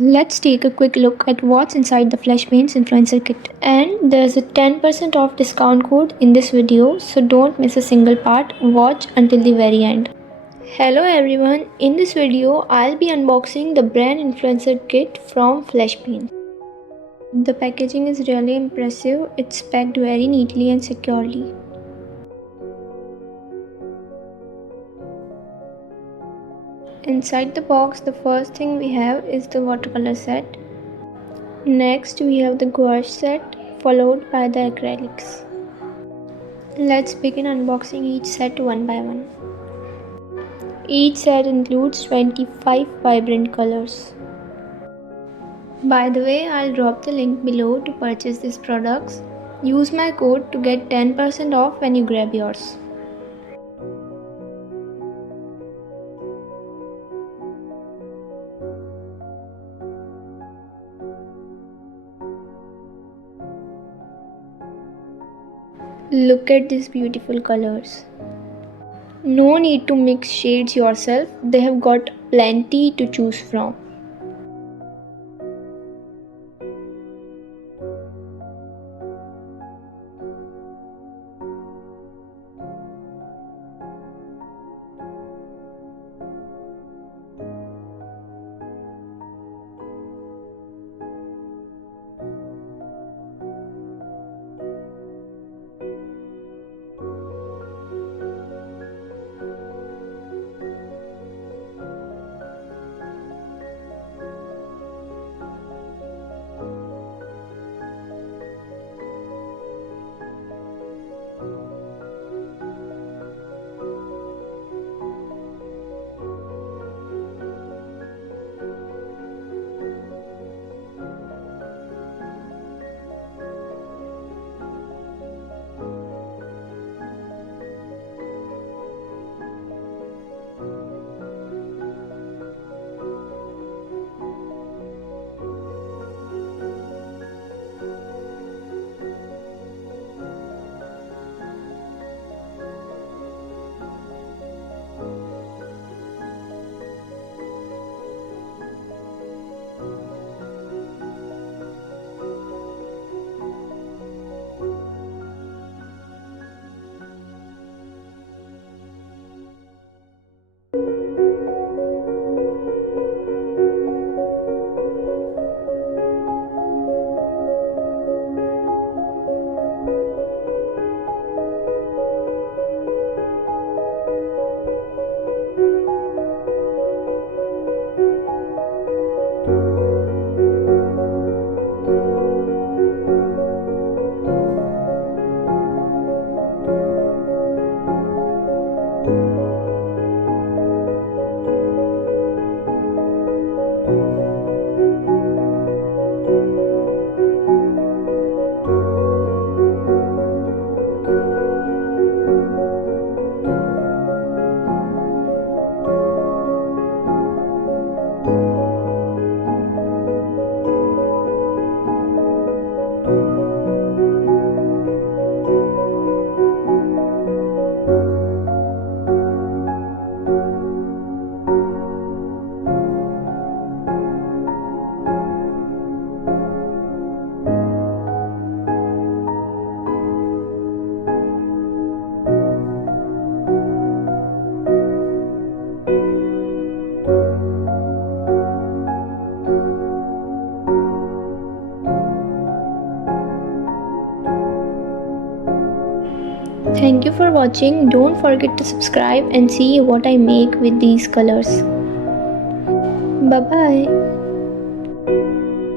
Let's take a quick look at what's inside the Flashpaints Influencer Kit. And there's a 10% off discount code in this video, so don't miss a single part. Watch until the very end. Hello everyone, in this video I'll be unboxing the brand influencer kit from Flashpaints. The packaging is really impressive. It's packed very neatly and securely. Inside the box, the first thing we have is the watercolor set. Next we have the gouache set, followed by the acrylics. Let's begin unboxing each set one by one. Each set includes 25 vibrant colors. By the way, I'll drop the link below to purchase these products. Use my code to get 10% off when you grab yours. Look at these beautiful colors. No need to mix shades yourself, they have got plenty to choose from. Thank you for watching. Don't forget to subscribe and see what I make with these colors. Bye bye.